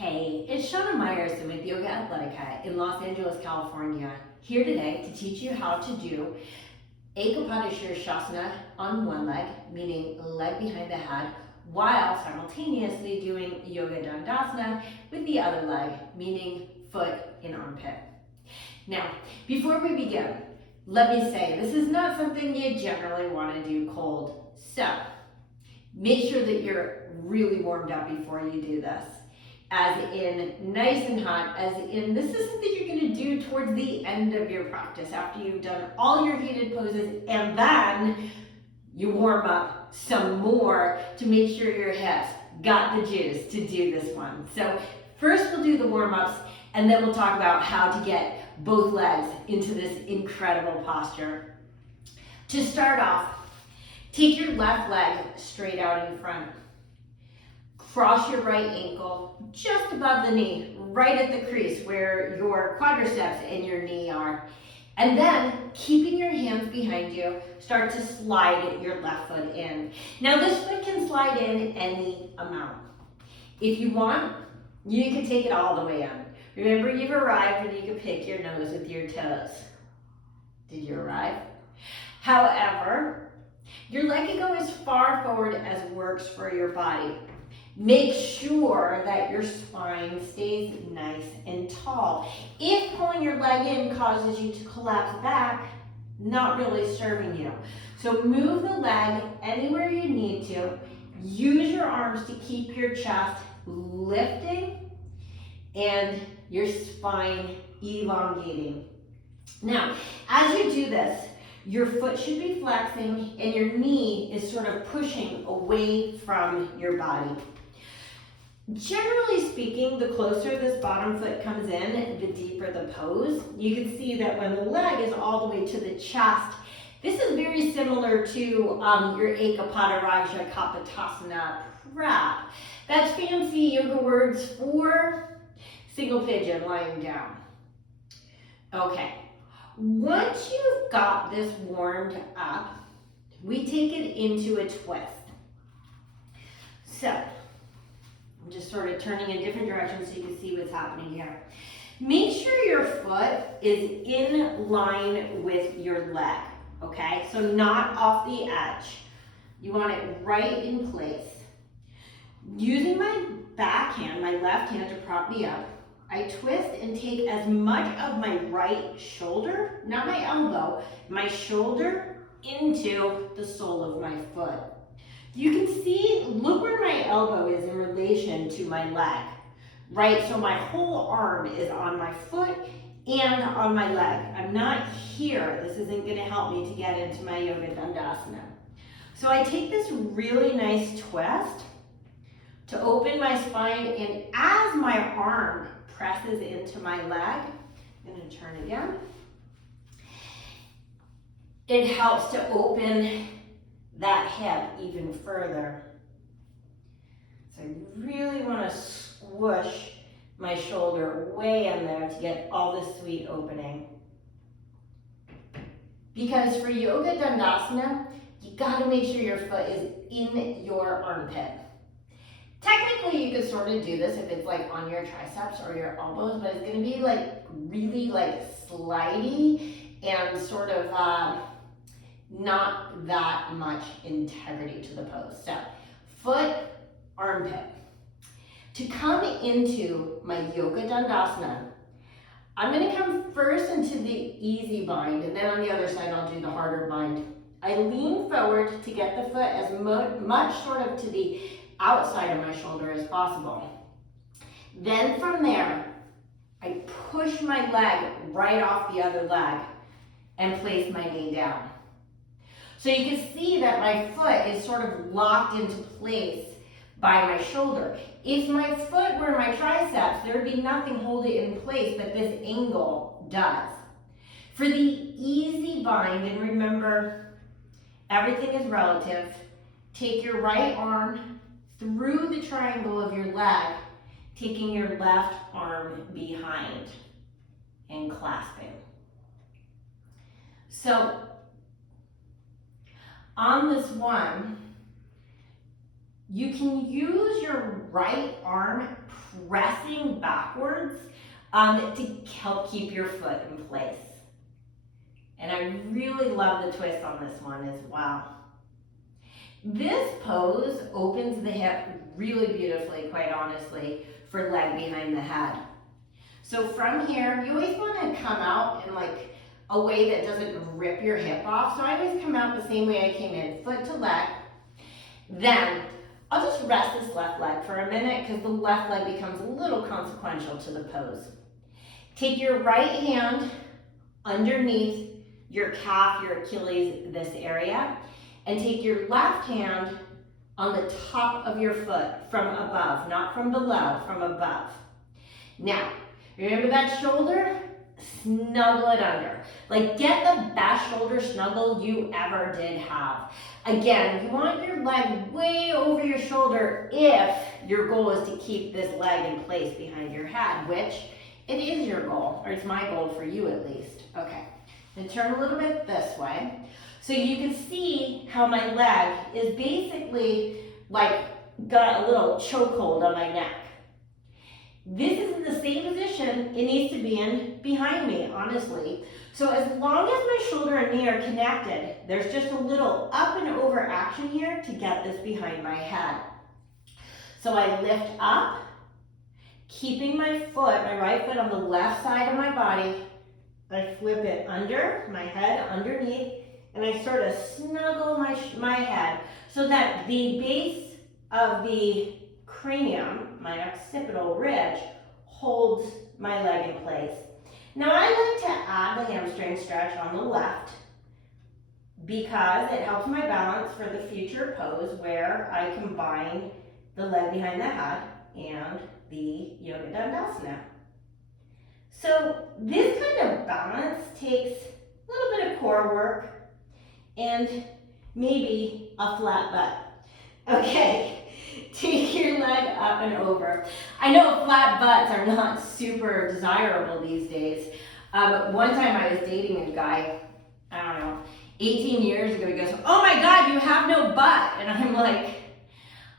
Hey, it's Shana Meyerson with YOGAthletica in Los Angeles, California, here today to teach you how to do Eka Pada Sirsasana on one leg, meaning leg behind the head, while simultaneously doing Yoga Dandasana with the other leg, meaning foot in armpit. Now, before we begin, let me say this is not something you generally want to do cold, so make sure that you're really warmed up before you do this. As in nice and hot, as in this is something you're going to do towards the end of your practice after you've done all your heated poses, and then you warm up some more to make sure your hips got the juice to do this one. So first we'll do the warm-ups, and then we'll talk about how to get both legs into this incredible posture. To start off, take your left leg straight out in front. Cross your right ankle just above the knee, right at the crease where your quadriceps and your knee are. And then, keeping your hands behind you, start to slide your left foot in. Now this foot can slide in any amount. If you want, you can take it all the way in. Remember, you've arrived and you can pick your nose with your toes. Did you arrive? However, your leg can go as far forward as works for your body. Make sure that your spine stays nice and tall. If pulling your leg in causes you to collapse back, not really serving you. So move the leg anywhere you need to. Use your arms to keep your chest lifting and your spine elongating. Now, as you do this, your foot should be flexing and your knee is sort of pushing away from your body. Generally speaking, the closer this bottom foot comes in, the deeper the pose. You can see that when the leg is all the way to the chest, this is very similar to your Eka Pada Sirsasana prep. That's fancy yoga words for single pigeon lying down. Okay, once you've got this warmed up, we take it into a twist. So, I'm just sort of turning in different directions so you can see what's happening here. Make sure your foot is in line with your leg, okay? So not off the edge. You want it right in place. Using my back hand, my left hand to prop me up, I twist and take as much of my right shoulder, not my elbow, my shoulder into the sole of my foot. You can see, look where my elbow is in relation to my leg, right? So my whole arm is on my foot and on my leg. I'm not here. This isn't going to help me to get into my Yoga Dandasana. So I take this really nice twist to open my spine, and as my arm presses into my leg, I'm going to turn again. It helps to open that hip even further. So I really want to squish my shoulder way in there to get all this sweet opening. Because for Yoga Dandasana, you gotta make sure your foot is in your armpit. Technically, you could sort of do this if it's like on your triceps or your elbows, but it's gonna be like really like slidey and sort of not that much integrity to the pose. So, foot, armpit. To come into my Yoga Dandasana, I'm going to come first into the easy bind, and then on the other side I'll do the harder bind. I lean forward to get the foot as much sort of to the outside of my shoulder as possible. Then from there, I push my leg right off the other leg and place my knee down. So you can see that my foot is sort of locked into place by my shoulder. If my foot were my triceps, there would be nothing holding it in place, but this angle does. For the easy bind, and remember, everything is relative, take your right arm through the triangle of your leg, taking your left arm behind and clasping. So, on this one, you can use your right arm pressing backwards to help keep your foot in place. And I really love the twist on this one as well. This pose opens the hip really beautifully, quite honestly, for leg behind the head. So from here, you always want to come out in like a way that doesn't rip your hip off. So I always come out the same way I came in, foot to leg. Then I'll just rest this left leg for a minute because the left leg becomes a little consequential to the pose. Take your right hand underneath your calf, your Achilles, this area, and take your left hand on the top of your foot from above, not from below, from above. Now, remember that shoulder? Snuggle it under. Like, get the best shoulder snuggle you ever did have. Again, you want your leg way over your shoulder if your goal is to keep this leg in place behind your head, which it is your goal, or it's my goal for you at least. Okay, and turn a little bit this way. So you can see how my leg is basically like got a little chokehold on my neck. This is in the same position it needs to be in behind me, honestly. So as long as my shoulder and knee are connected, there's just a little up and over action here to get this behind my head. So I lift up, keeping my foot, my right foot on the left side of my body. I flip it under, my head underneath, and I sort of snuggle my head so that the base of the cranium, my occipital ridge, holds my leg in place. Now I like to add the hamstring stretch on the left because it helps my balance for the future pose where I combine the leg behind the head and the Yoga Dandasana. So this kind of balance takes a little bit of core work and maybe a flat butt. Okay, take your leg up and over. I know flat butts are not super desirable these days. One time I was dating a guy, I don't know, 18 years ago, he goes, "Oh my God, you have no butt." And I'm like,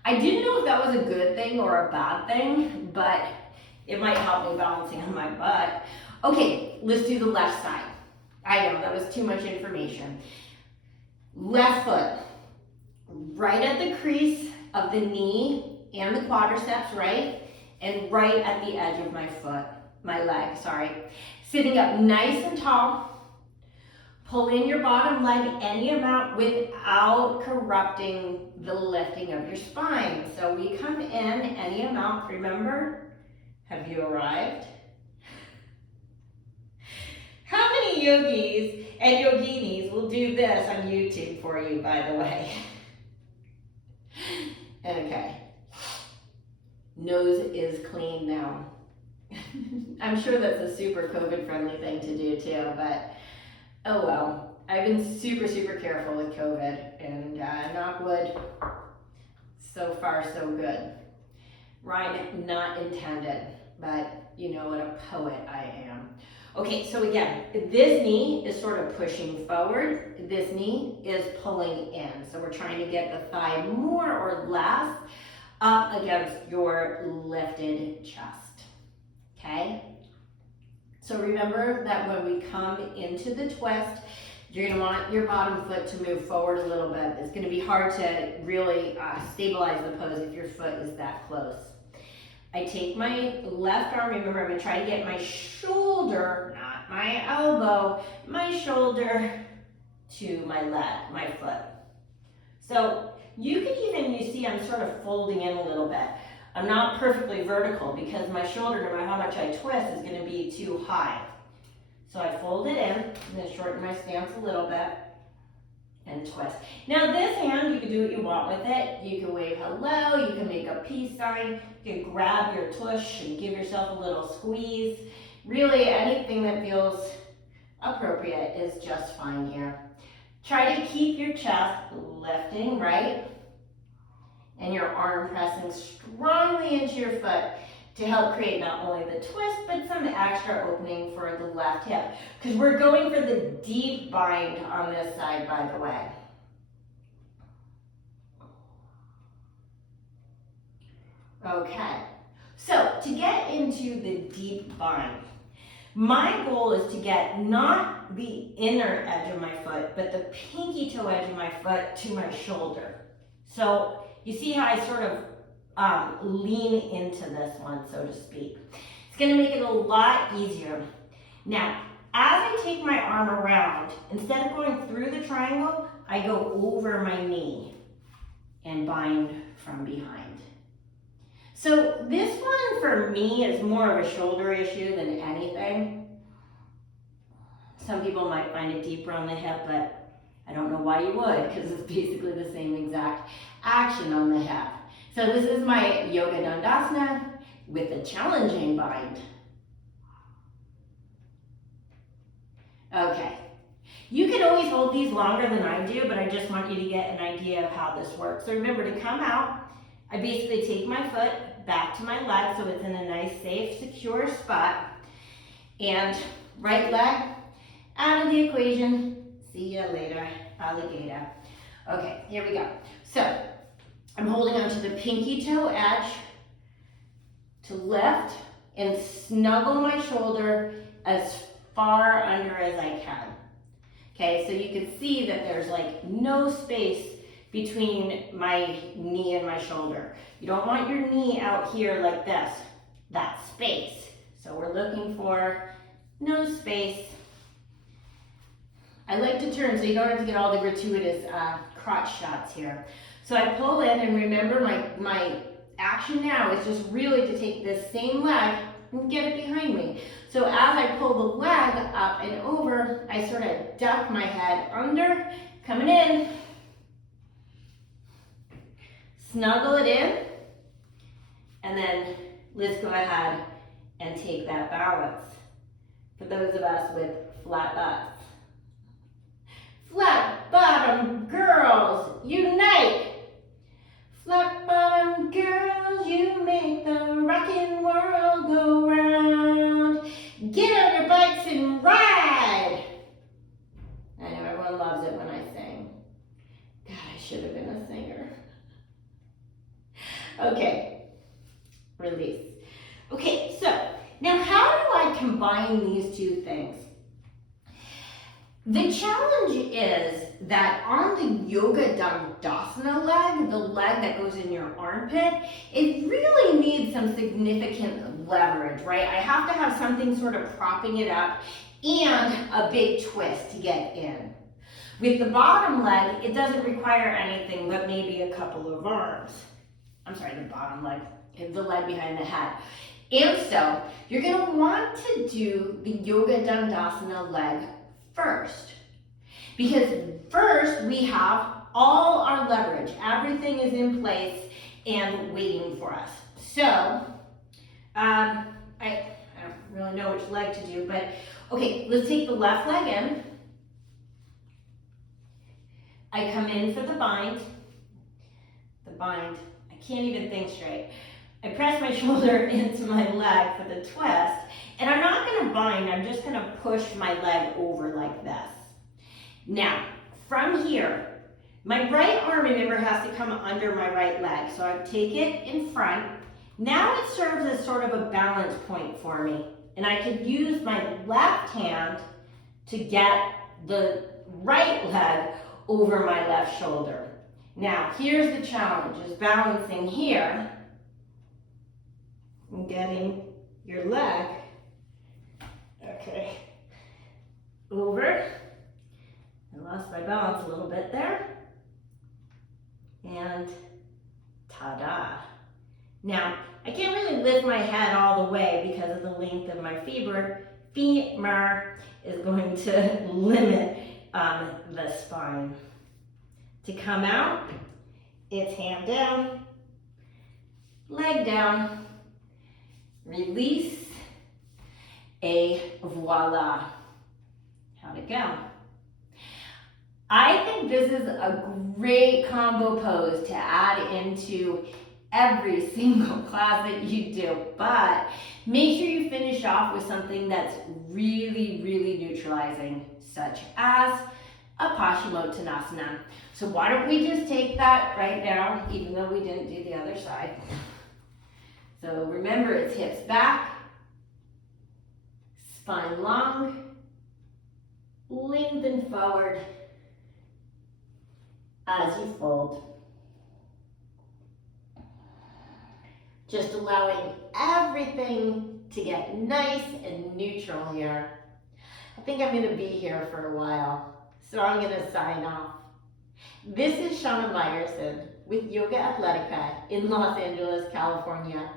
I didn't know if that was a good thing or a bad thing, but it might help me balancing on my butt. Okay, let's do the left side. I know, that was too much information. Left foot, right at the crease of the knee and the quadriceps, right? And right at the edge of my foot, my leg, sorry. Sitting up nice and tall. Pull in your bottom leg any amount without corrupting the lifting of your spine. So we come in any amount. Remember, have you arrived? How many yogis and yoginis will do this on YouTube for you, by the way? Okay. Nose is clean now. I'm sure that's a super COVID-friendly thing to do too, but oh well. I've been super, super careful with COVID, and knock wood, so far so good. Rhyme not intended, but you know what a poet I am. Okay, so again, this knee is sort of pushing forward. This knee is pulling in. So we're trying to get the thigh more or less up against your lifted chest, okay? So remember that when we come into the twist, you're gonna want your bottom foot to move forward a little bit. It's gonna be hard to really stabilize the pose if your foot is that close. I take my left arm, remember I'm gonna try to get my shoulder, not my elbow, my shoulder to my leg, my foot. So you can even, you see I'm sort of folding in a little bit. I'm not perfectly vertical because my shoulder, no matter how much I twist, is gonna be too high. So I fold it in, I'm gonna shorten my stance a little bit and twist. Now this hand, you can do what you want with it. You can wave hello, you can make a peace sign, you can grab your tush and give yourself a little squeeze. Really anything that feels appropriate is just fine here. Try to keep your chest lifting, right? And your arm pressing strongly into your foot to help create not only the twist, but some extra opening for the left hip. Because we're going for the deep bind on this side, by the way. Okay, so to get into the deep bind, my goal is to get not the inner edge of my foot, but the pinky toe edge of my foot to my shoulder. So you see how I sort of lean into this one, so to speak. It's going to make it a lot easier. Now, as I take my arm around, instead of going through the triangle, I go over my knee and bind from behind. So this one for me is more of a shoulder issue than anything. Some people might find it deeper on the hip, but I don't know why you would, because it's basically the same exact action on the hip. So this is my Yoga Dandasana with a challenging bind. Okay. You can always hold these longer than I do, but I just want you to get an idea of how this works. So remember, to come out, I basically take my foot back to my leg so it's in a nice, safe, secure spot. And right leg out of the equation. See ya later, alligator. Okay, here we go. So I'm holding onto the pinky toe edge to lift and snuggle my shoulder as far under as I can. Okay, so you can see that there's like no space between my knee and my shoulder. You don't want your knee out here like this, that space. So we're looking for no space. I like to turn so you don't have to get all the gratuitous crotch shots here. So I pull in, and remember my action now is just really to take this same leg and get it behind me. So as I pull the leg up and over, I sort of duck my head under, coming in, snuggle it in, and then let's go ahead and take that balance. For those of us with flat butts. Flat bottom girls, unite! Flat bottom girls, you make the rockin' world go round. Get on your bikes and ride! I know everyone loves it when I sing. God, I should have been a singer. Okay, release. Okay, so now how do I combine these two things? The challenge is that on the Yoga Dandasana leg, the leg that goes in your armpit, it really needs some significant leverage, right? I have to have something sort of propping it up and a big twist to get in. With the bottom leg, it doesn't require anything but maybe a couple of arms. I'm sorry, the bottom leg, the leg behind the head. And so, you're going to want to do the Yoga Dandasana leg first. Because first, we have all our leverage. Everything is in place and waiting for us. So, I don't really know which leg to do, but okay, let's take the left leg in. I come in for the bind. I can't even think straight. I press my shoulder into my leg for the twist, and I'm not going to bind, I'm just going to push my leg over like this. Now, from here, my right arm, remember, has to come under my right leg, so I take it in front. Now it serves as sort of a balance point for me, and I could use my left hand to get the right leg over my left shoulder. Now, here's the challenge, is balancing here and getting your leg, okay, over. I lost my balance a little bit there. And ta-da. Now, I can't really lift my head all the way because of the length of my femur is going to limit the spine. To come out, it's hand down, leg down, release, et voila. How'd it go? I think this is a great combo pose to add into every single class that you do, but make sure you finish off with something that's really, really neutralizing, such as a Paschimottanasana. So why don't we just take that right now, even though we didn't do the other side. So remember, it's hips back, spine long, lengthen forward as you fold. Just allowing everything to get nice and neutral here. I think I'm going to be here for a while, so I'm going to sign off. This is Shana Meyerson with YOGAthletica in Los Angeles, California.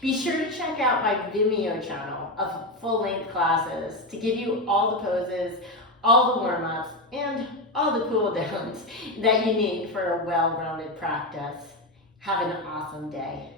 Be sure to check out my Vimeo channel of full-length classes to give you all the poses, all the warm-ups, and all the cool downs that you need for a well-rounded practice. Have an awesome day.